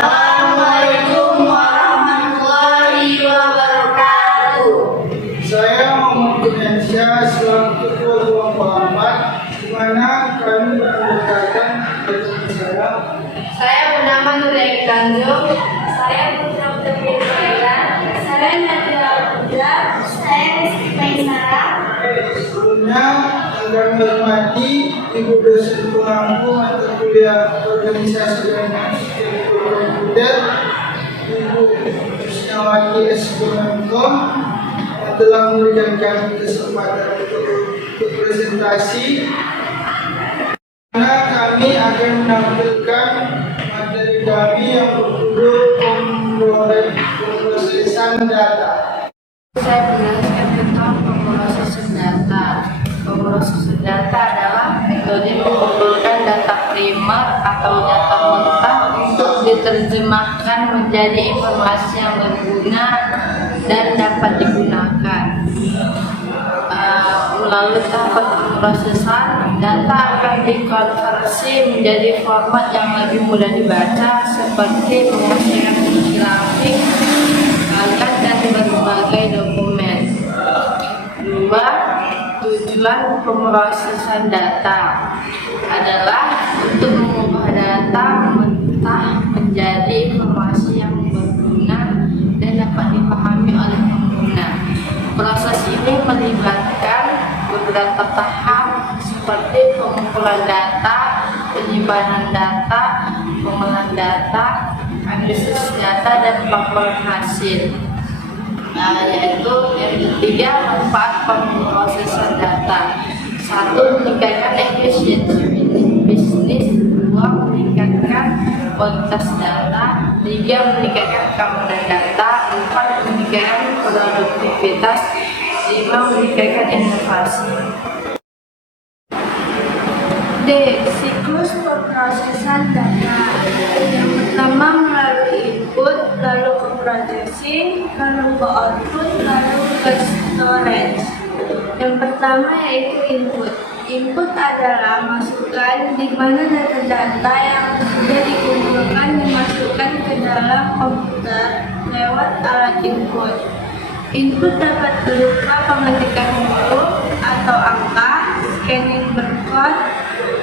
Assalamualaikum warahmatullahi wabarakatuh. Saya Muhammad Kurniansyah selaku Ketua Ruang Pengamat, di mana kami mengadakan bacaan isyarat. Saya bernama Nurul Tanjung. Saya Putra Putri Thailand. Saya Nadia Al-Huda. Saya Rizky Maisara. Sebelumnya, yang kami hormati Ibu dosen pengampu mata kuliah organisasi dan komputer, Ibu Kusnawati S.Menkom, yang telah memberikan kami kesempatan untuk berpresentasi. Karena kami akan menampilkan materi kami yang berjudul pemrosesan data. Saya menjelaskan tentang pemrosesan data. Pemrosesan data adalah metode mengumpulkan data primer atau data mentah untuk diterjemahkan menjadi informasi yang berguna dan dapat digunakan. Melalui tahapan pemrosesan, data akan dikonversi menjadi format yang lebih mudah dibaca, seperti menghasilkan grafik, angka, dan berbagai dokumen. 2. Tujuan pemrosesan data adalah untuk mengubah data mentah menjadi informasi yang berguna dan dapat dipahami oleh pengguna. Proses ini melibatkan beberapa tahap seperti pengumpulan data, penyimpanan data, pengolahan data, analisis data, dan pelaporan hasil. Yaitu yang ketiga, manfaat pemrosesan data. 1. Meningkatkan efisiensi bisnis. 2. Meningkatkan kualitas data. 3. Meningkatkan keamanan data. 4. Meningkatkan produktivitas. 5. Meningkatkan inovasi. D. Siklus pemrosesan data. Yang pertama melalui input, lalu ke processing, lalu ke output, lalu ke storage. Yang pertama yaitu input. Input adalah masukan di mana data-data yang sudah dikumpulkan dimasukkan ke dalam komputer lewat alat input. Input dapat berupa pengetikan huruf atau angka, scanning barcode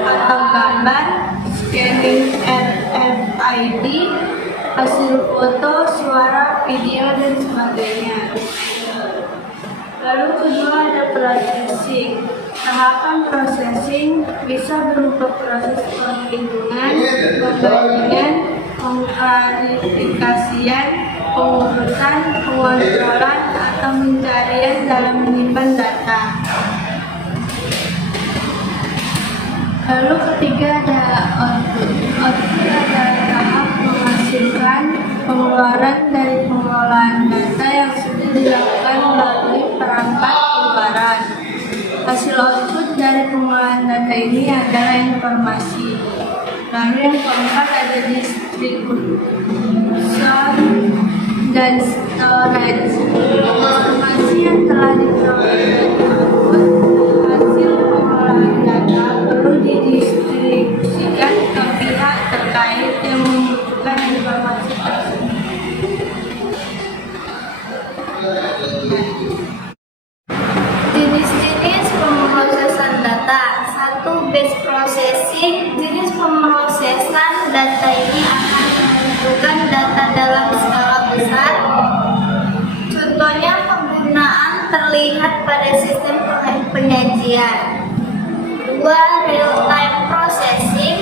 atau gambar, scanning RFID, hasil foto, suara, video, dan sebagainya. Lalu kedua ada processing. Tahapan processing bisa berupa proses penghitungan, pembandingan, pengklarifikasian, pengurusan, pengontrolan, atau pencarian dalam menyimpan data. Lalu ketiga ada output. Output adalah tahap menghasilkan pengeluaran dari pengolahan data yang sudah dilakukan melalui perangkat keluaran. Hasil output dari pengolahan data ini adalah informasi. Lalu yang keempat ada distribution dan storage. Informasi yang telah diperoleh tersebut hasil pengolahan data perlu didistribusikan ke pihak terkait yang membutuhkan informasi tersebut. Jenis-jenis pemrosesan data. 1. Batch processing. Jenis pemrosesan data ini akan menentukan data dalam skala besar. Contohnya penggunaan terlihat pada sistem penyajian. 2. Real time processing.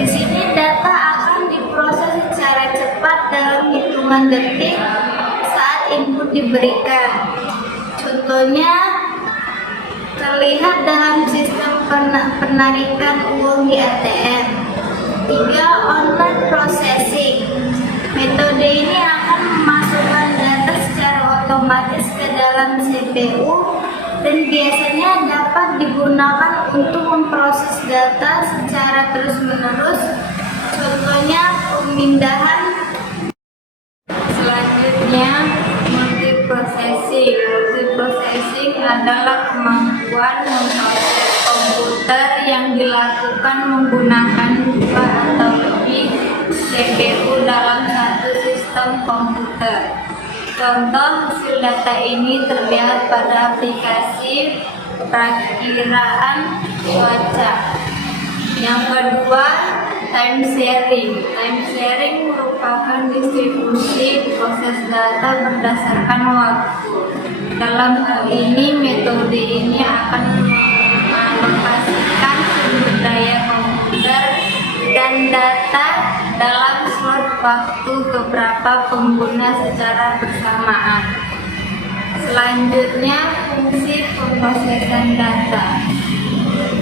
Di sini data akan diproses secara cepat dalam hitungan detik saat input diberikan. Contohnya terlihat dalam sistem penarikan uang di ATM. 3. Online processing. Metode ini akan memasukkan data secara otomatis ke dalam CPU dan biasanya dapat digunakan untuk memproses data secara terus-menerus. Contohnya pemindahan. Selanjutnya multiprocessing. Multiprocessing adalah kemampuan memproses komputer yang dilakukan menggunakan 2 atau lebih CPU dalam satu sistem komputer. Contoh hasil data ini terlihat pada aplikasi perakiraan cuaca. Yang kedua, time sharing. Time sharing merupakan distribusi proses data berdasarkan waktu. Dalam hal ini, metode ini akan mengalokasikan sumber daya komputer dan data dalam slot waktu beberapa pengguna secara bersamaan. Selanjutnya, fungsi pemrosesan data.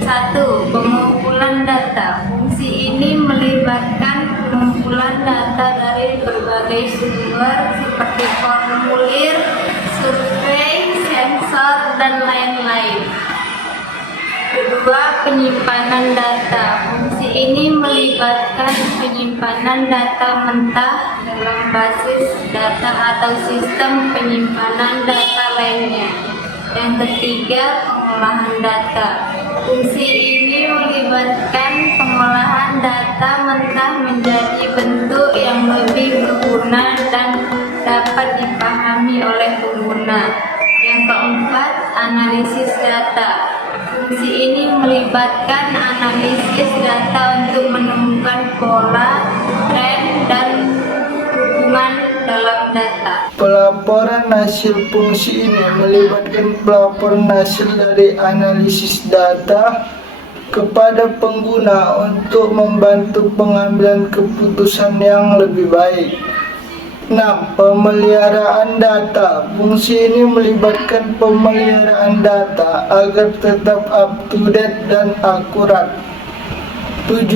1. Pengumpulan data. Fungsi ini melibatkan pengumpulan data dari berbagai sumber seperti formulir, survei, sensor, dan lain-lain. Kedua, penyimpanan data. Fungsi ini melibatkan penyimpanan data mentah dalam basis data atau sistem penyimpanan data lainnya. Yang ketiga, pengolahan data. Fungsi ini melibatkan pengolahan data mentah menjadi bentuk yang lebih berguna dan dapat dipahami oleh pengguna. Yang keempat, analisis data. Fungsi ini melibatkan analisis data untuk menemukan pola, tren, dan hubungan dalam data. Pelaporan hasil fungsi ini melibatkan pelaporan hasil dari analisis data kepada pengguna untuk membantu pengambilan keputusan yang lebih baik. 6. Pemeliharaan data. Fungsi ini melibatkan pemeliharaan data agar tetap up to date dan akurat. 7.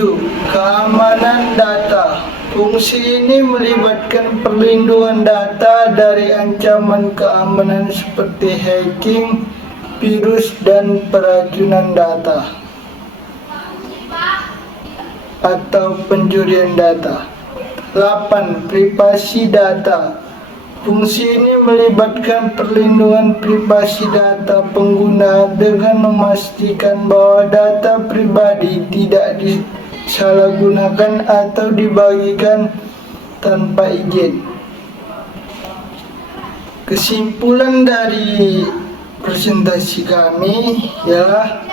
Keamanan data. Fungsi ini melibatkan perlindungan data dari ancaman keamanan seperti hacking, virus, dan peracunan data atau pencurian data. 8. Privasi data. Fungsi ini melibatkan perlindungan privasi data pengguna dengan memastikan bahwa data pribadi tidak disalahgunakan atau dibagikan tanpa izin. Kesimpulan dari presentasi kami ialah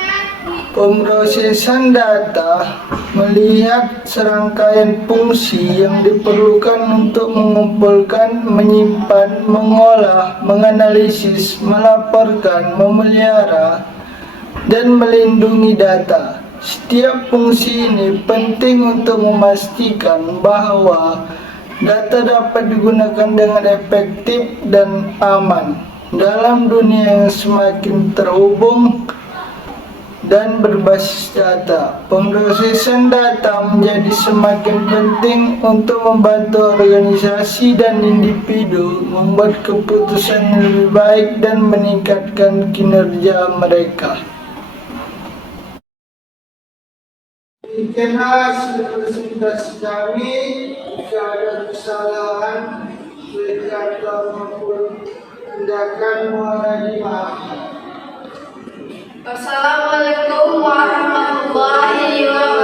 pemrosesan data melihat serangkaian fungsi yang diperlukan untuk mengumpulkan, menyimpan, mengolah, menganalisis, melaporkan, memelihara, dan melindungi data. Setiap fungsi ini penting untuk memastikan bahwa data dapat digunakan dengan efektif dan aman dalam dunia yang semakin terhubung dan berbasis data. Pemrosesan data menjadi semakin penting untuk membantu organisasi dan individu membuat keputusan yang lebih baik dan meningkatkan kinerja mereka. Demikianlah presentasi kami. Jika ada kesalahan, berkata maupun tindakan mohon dimaafkan. Wassalamualaikum warahmatullahi wabarakatuh.